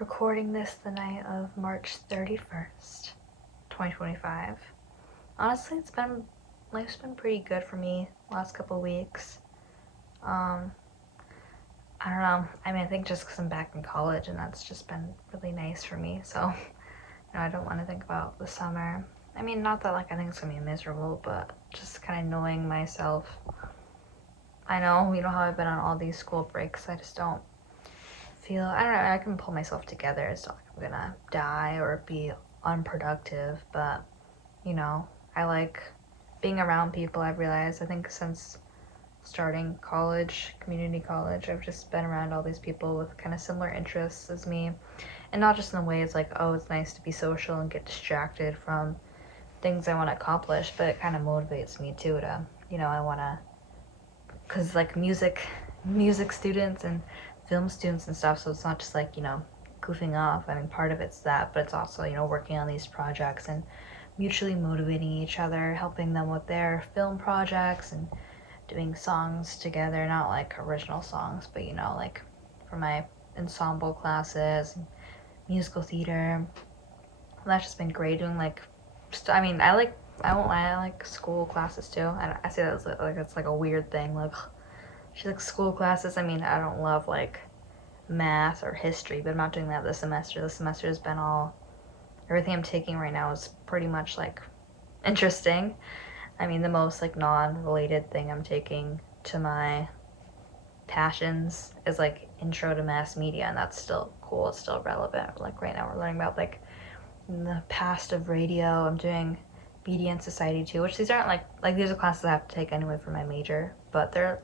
recording this the night of March 31st, 2025. Honestly, life's been pretty good for me last couple of weeks. I don't know. I mean, I think just because I'm back in college and that's just been really nice for me. So, I don't want to think about the summer. I mean, not that I think it's gonna be miserable, but just kind of knowing myself. I know, how I've been on all these school breaks. I just don't I don't know, I can pull myself together. It's not like I'm gonna die or be unproductive, but, I like being around people. I've realized, I think since starting college, community college, I've just been around all these people with kind of similar interests as me. And not just in the way it's like, oh, it's nice to be social and get distracted from things I want to accomplish, but it kind of motivates me too to, I want to, because like music students and film students and stuff, so it's not just like, goofing off. I mean, part of it's that, but it's also, working on these projects and mutually motivating each other, helping them with their film projects and doing songs together, not like original songs, but like for my ensemble classes and musical theater. That's just been great doing like I mean, I won't lie, I like school classes too. I say that like it's like a weird thing. Like, she likes school classes. I mean, I don't love like math or history, but I'm not doing that this semester. This semester has been everything I'm taking right now is pretty much like interesting. I mean, the most like non-related thing I'm taking to my passions is like intro to mass media, and that's still cool. It's still relevant. Like right now we're learning about like the past of radio. I'm doing BDN Society too, which these aren't like these are classes I have to take anyway for my major, but they're,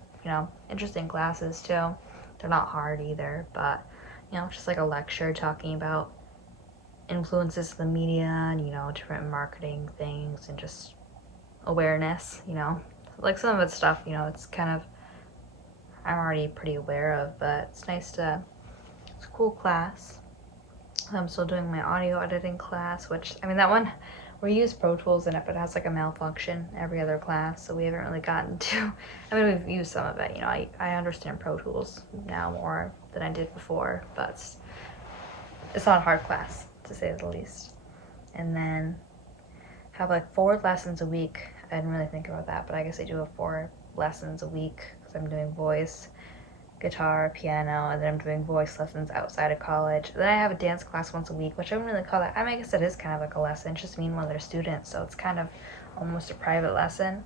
interesting classes too. They're not hard either, but just like a lecture talking about influences of the media and, different marketing things and just awareness, like some of it's stuff, it's kind of I'm already pretty aware of, but it's it's a cool class. I'm still doing my audio editing class, which, I mean, that one, we use Pro Tools in it, but it has like a malfunction every other class, so we haven't really gotten to, I mean, we've used some of it, I understand Pro Tools now more than I did before, but it's not a hard class, to say the least. And then have like 4 lessons a week. I didn't really think about that, but I guess I do have 4 lessons a week because I'm doing voice, guitar, piano, and then I'm doing voice lessons outside of college. Then I have a dance class once a week, which I wouldn't really call that. I mean, I guess it is kind of like a lesson. It's just me and one other student, so it's kind of almost a private lesson.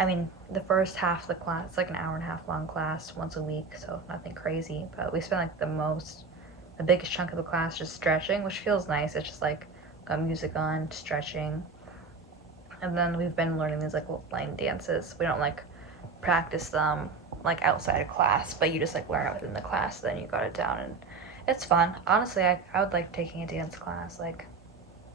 I mean, the first half of the class, it's like an hour and a half long class once a week, so nothing crazy. But we spend like the biggest chunk of the class just stretching, which feels nice. It's just like got music on, stretching. And then we've been learning these like little line dances. We don't like practice them like outside of class, but you just like learn it within the class, then you got it down, and it's fun. Honestly, I would like taking a dance class like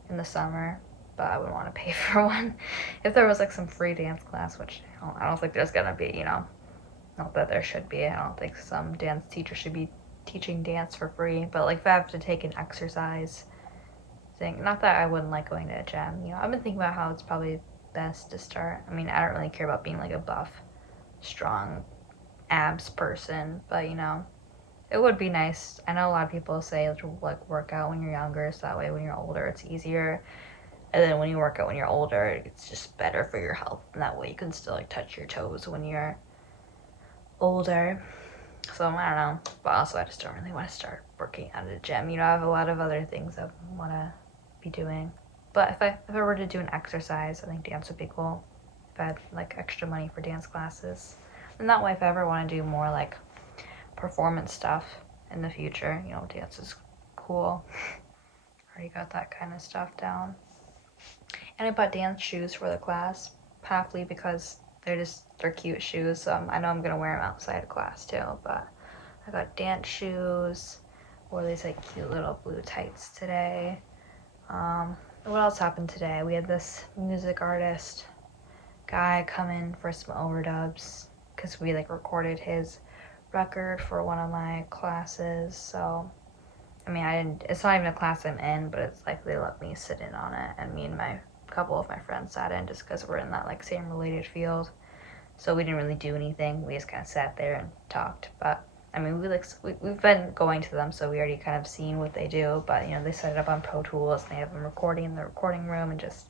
in the summer, but I wouldn't want to pay for one. If there was like some free dance class, which I don't think there's gonna be, not that there should be. I don't think some dance teacher should be teaching dance for free, but like if I have to take an exercise thing, not that I wouldn't like going to a gym, I've been thinking about how it's probably best to start. I mean, I don't really care about being like a buff, strong abs person, but it would be nice. I know a lot of people say to like work out when you're younger, so that way when you're older it's easier. And then when you work out when you're older, it's just better for your health. And that way you can still like touch your toes when you're older. So I don't know. But also I just don't really want to start working out at a gym. I have a lot of other things I want to be doing. But if I were to do an exercise, I think dance would be cool. If I had like extra money for dance classes. And that way if I ever want to do more like performance stuff in the future, dance is cool. Already got that kind of stuff down. And I bought dance shoes for the class, halfly because they're cute shoes, so I know I'm gonna wear them outside of class too, but I got dance shoes, wore these like cute little blue tights today. What else happened today? We had this music artist guy come in for some overdubs because we like recorded his record for one of my classes. So I mean, it's not even a class I'm in, but it's like they let me sit in on it, and me and a couple of my friends sat in just because we're in that same related field. So we didn't really do anything. We just kind of sat there and talked. But I mean, we've been going to them, so we already kind of seen what they do. But they set it up on Pro Tools, and they have them recording in the recording room, and just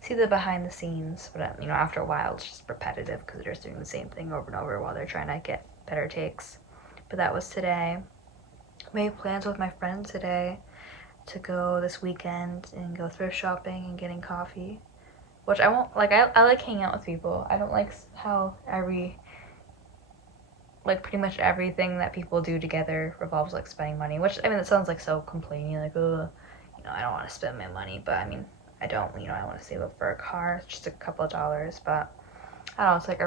see the behind the scenes. But after a while, it's just repetitive because they're just doing the same thing over and over while they're trying to get better takes. But that was today. Made plans with my friends today to go this weekend and go thrift shopping and getting coffee, which I won't like. I like hanging out with people. I don't like how pretty much everything that people do together revolves like spending money, which it sounds like so complaining, like, oh, I don't want to spend my money, but I don't, I want to save up for a car. It's just a couple of dollars, but I don't know, it's like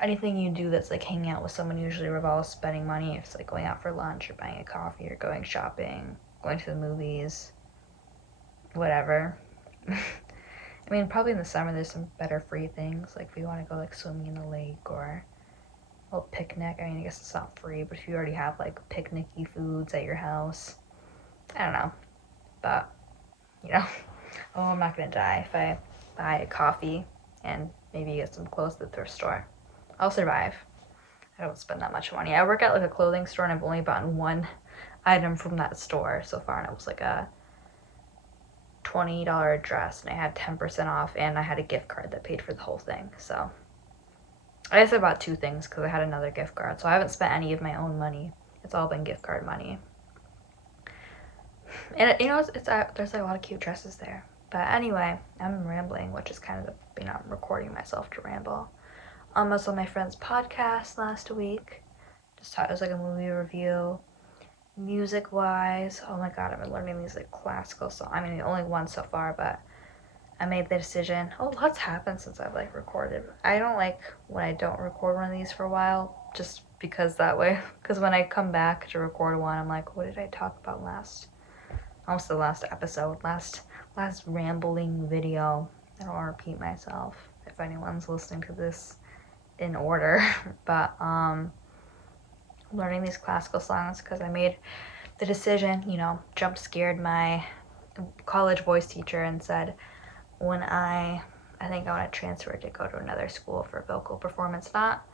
anything you do that's like hanging out with someone usually revolves spending money. If it's like going out for lunch or buying a coffee or going shopping, going to the movies, whatever. Probably in the summer there's some better free things, like if you want to go like swimming in the lake or a little picnic. I guess it's not free, but if you already have like picnicky foods at your house, I don't know. But, oh, I'm not gonna die if I buy a coffee and maybe get some clothes at the thrift store. I'll survive. I don't spend that much money. I work at like a clothing store, and I've only bought one item from that store so far, and it was like a $20 dress, and I had 10% off, and I had a gift card that paid for the whole thing. So I guess I bought two things because I had another gift card, so I haven't spent any of my own money. It's all been gift card money. And there's like a lot of cute dresses there. But anyway, I'm rambling, which is kind of I'm recording myself to ramble. I was on my friend's podcast last week. It was like a movie review. Music wise, oh my god, I've been learning these like classical songs. Only one so far, but I made the decision. Oh, lots happened since I've like recorded. I don't like when I don't record one of these for a while, just because that way. Because when I come back to record one, I'm like, what did I talk about last? Almost the last episode, last rambling video. I don't want to repeat myself if anyone's listening to this in order. But learning these classical songs because I made the decision, jump scared my college voice teacher and said when I think I want to transfer to go to another school for vocal performance. Not,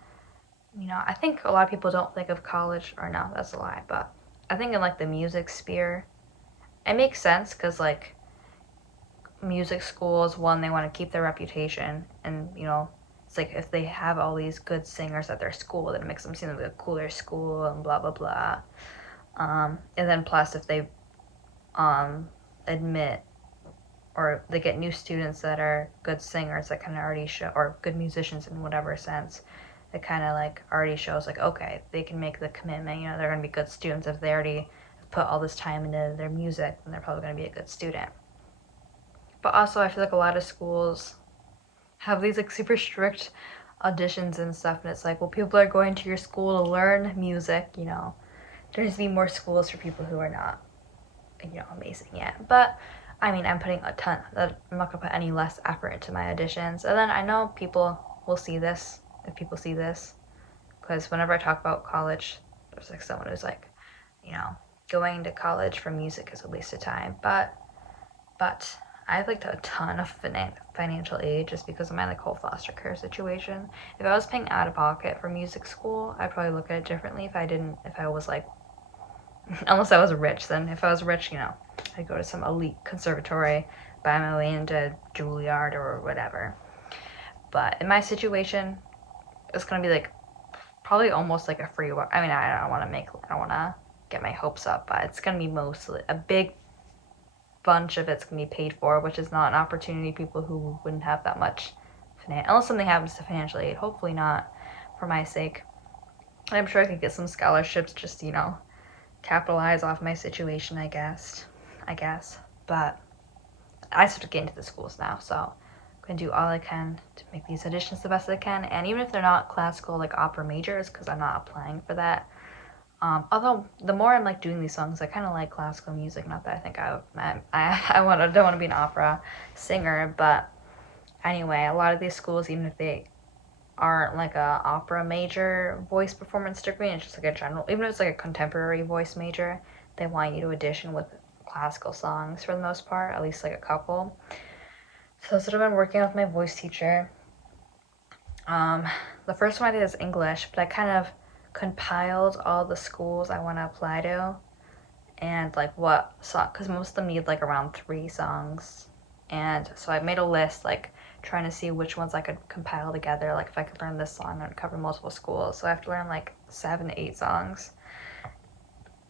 I think a lot of people don't think of college, or no, that's a lie, but I think in like the music sphere, it makes sense because like music schools, one, they want to keep their reputation, and it's like if they have all these good singers at their school, then it makes them seem like a cooler school and blah blah blah. And then plus if they admit or they get new students that are good singers that kind of already show, or good musicians in whatever sense, it kind of like already shows like, okay, they can make the commitment, they're going to be good students. If they already put all this time into their music, then they're probably going to be a good student. But also I feel like a lot of schools have these like super strict auditions and stuff, and it's like, well, people are going to your school to learn music, there needs to be more schools for people who are not amazing yet. But I'm putting a ton. I'm not gonna put any less effort into my auditions. And then I know people will see this, if people see this, because whenever I talk about college, there's like someone who's like, going to college for music is a waste of time. But I have like a ton of financial aid just because of my like whole foster care situation. If I was paying out of pocket for music school, I'd probably look at it differently. If I was like, unless I was rich, then if I was rich, I'd go to some elite conservatory, buy my way into Juilliard or whatever. But in my situation, it's gonna be like probably almost like a free. I don't want to get my hopes up, but it's gonna be mostly a big bunch of it's gonna be paid for, which is not an opportunity people who wouldn't have that much unless something happens to financial aid. Hopefully not, for my sake. I'm sure I could get some scholarships, just capitalize off my situation, I guess. But I just have to get into the schools now, so I'm gonna do all I can to make these auditions the best I can. And even if they're not classical like opera majors, because I'm not applying for that. Although the more I'm like doing these songs, I kind of like classical music. Not that I think don't want to be an opera singer, but anyway, a lot of these schools, even if they aren't like a opera major voice performance degree, it's just like a general, even if it's like a contemporary voice major, they want you to audition with classical songs for the most part, at least like a couple. So that's what I've been working with my voice teacher. The first one I did is English, but I kind of compiled all the schools I want to apply to and like what song, because most of them need like around 3 songs. And so I made a list, like trying to see which ones I could compile together. Like if I could learn this song and cover multiple schools. So I have to learn like 7 to 8 songs.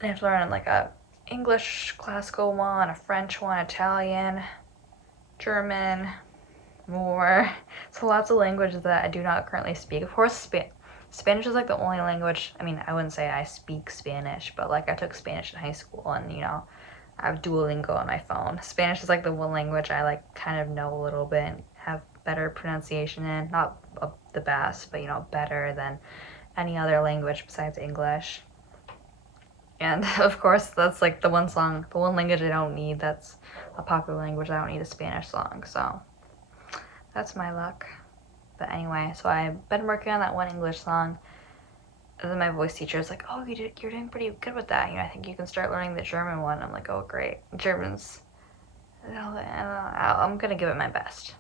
I have to learn like a English classical one, a French one, Italian, German, more. So lots of languages that I do not currently speak. Of course, Spanish is like the only language. I mean, I wouldn't say I speak Spanish, but like I took Spanish in high school, and I have Duolingo on my phone. Spanish is like the one language I like kind of know a little bit and have better pronunciation in. Not the best, but better than any other language besides English. And of course, that's like the one language I don't need. That's a popular language. I don't need a Spanish song. So that's my luck. But anyway, so I've been working on that one English song. And then my voice teacher was like, "Oh, you're doing pretty good with that. I think you can start learning the German one." I'm like, "Oh, great, German's. I'm gonna give it my best."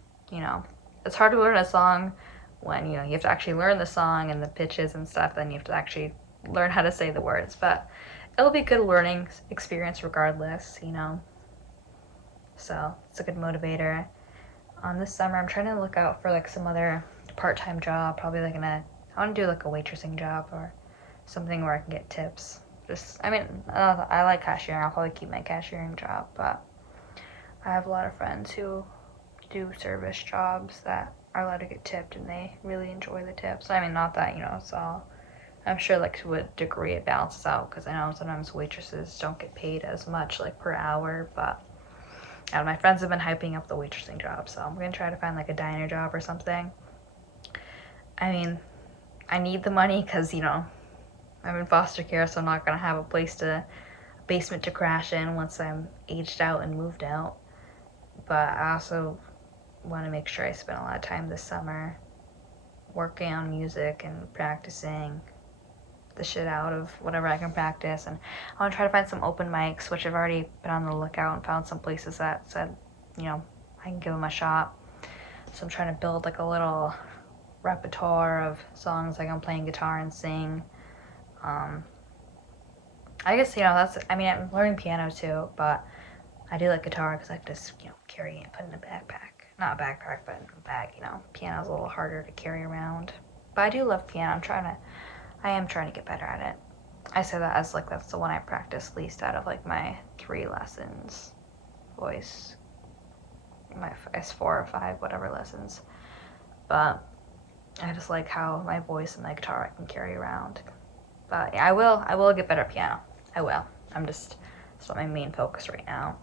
It's hard to learn a song when you have to actually learn the song and the pitches and stuff. Then you have to actually learn how to say the words. But it'll be a good learning experience regardless. So it's a good motivator. This summer, I'm trying to look out for like some other part-time job. Probably like I want to do like a waitressing job or something where I can get tips. I like cashiering. I'll probably keep my cashiering job, but I have a lot of friends who do service jobs that are allowed to get tipped, and they really enjoy the tips. Not that it's all. I'm sure like to a degree it balances out, because I know sometimes waitresses don't get paid as much like per hour, but my friends have been hyping up the waitressing job, so I'm going to try to find like a diner job or something. I need the money because, I'm in foster care, so I'm not going to have a basement to crash in once I'm aged out and moved out. But I also want to make sure I spend a lot of time this summer working on music and practicing the shit out of whatever I can practice. And I want to try to find some open mics, which I've already been on the lookout and found some places that said, I can give them a shot. So I'm trying to build like a little repertoire of songs I can play guitar and sing. I guess, I'm learning piano too, but I do like guitar because I can just, carry it, put it in a backpack. Not a backpack, but in a bag, Piano's a little harder to carry around. But I do love piano. I am trying to get better at it. I say that as like that's the one I practice least out of like my 3 lessons. Voice, my S4 or 5, whatever lessons. But I just like how my voice and my guitar I can carry around. But yeah, I will get better at piano. I will. It's not my main focus right now.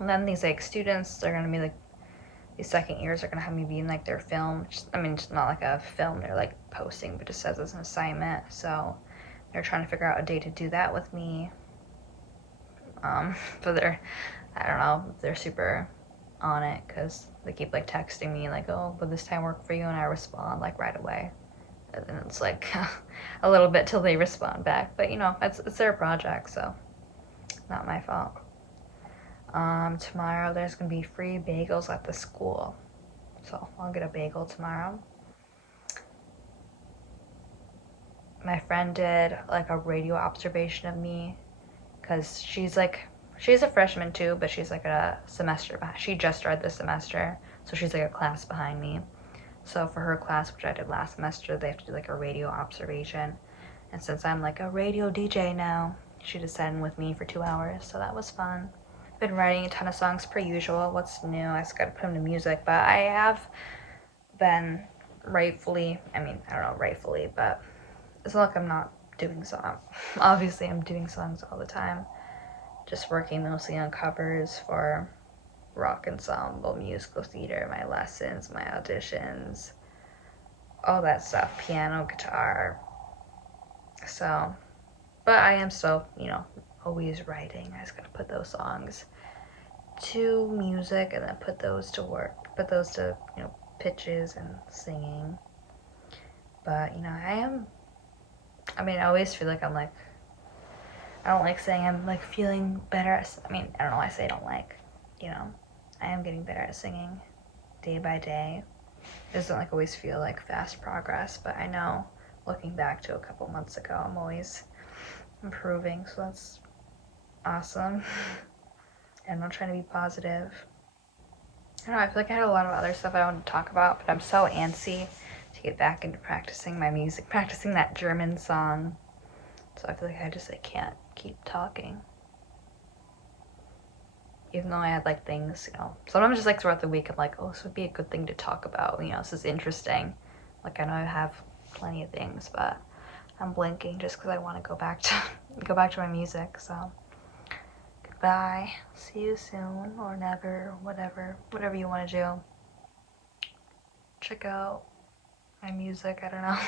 And then these like students, they're gonna be like, these second years are gonna have me be in like their film. It's not like a film they're like posting, but just says as an assignment. So they're trying to figure out a day to do that with me. But I don't know, they're super on it because they keep like texting me like, "Oh, would this time work for you?" And I respond like right away. And then it's like a little bit till they respond back. But it's their project, so not my fault. Tomorrow there's gonna be free bagels at the school, so I'll get a bagel tomorrow. My friend did like a radio observation of me, because she's a freshman too, but she's like a semester behind. She just started this semester, so she's like a class behind me. So for her class, which I did last semester, they have to do like a radio observation. And since I'm like a radio DJ now, she just sat in with me for 2 hours, so that was fun. Been writing a ton of songs per usual. What's new? I just gotta put them to music, but I have been rightfully, I don't know rightfully, but it's not like I'm not doing songs. Obviously I'm doing songs all the time. Just working mostly on covers for rock ensemble, musical theater, my lessons, my auditions, all that stuff, piano, guitar. So, but I am still, always writing. I just gotta put those songs to music and then put those to work, put those to, pitches and singing. But, I always feel like I don't like saying I'm like feeling better at, I don't know why I say I don't like, I am getting better at singing day by day. It doesn't like always feel like fast progress, but I know looking back to a couple months ago. I'm always improving, so that's awesome. And I'm trying to be positive. I don't know, I feel like I had a lot of other stuff I wanted to talk about, but I'm so antsy to get back into practicing my music, practicing that German song. So I feel like I can't keep talking. Even though I had like things, sometimes just like throughout the week I'm like, oh, this would be a good thing to talk about, this is interesting. Like I know I have plenty of things, but I'm blinking just because I want to go back to my music. So goodbye, see you soon or never, whatever you want to do. Check out my music, I don't know.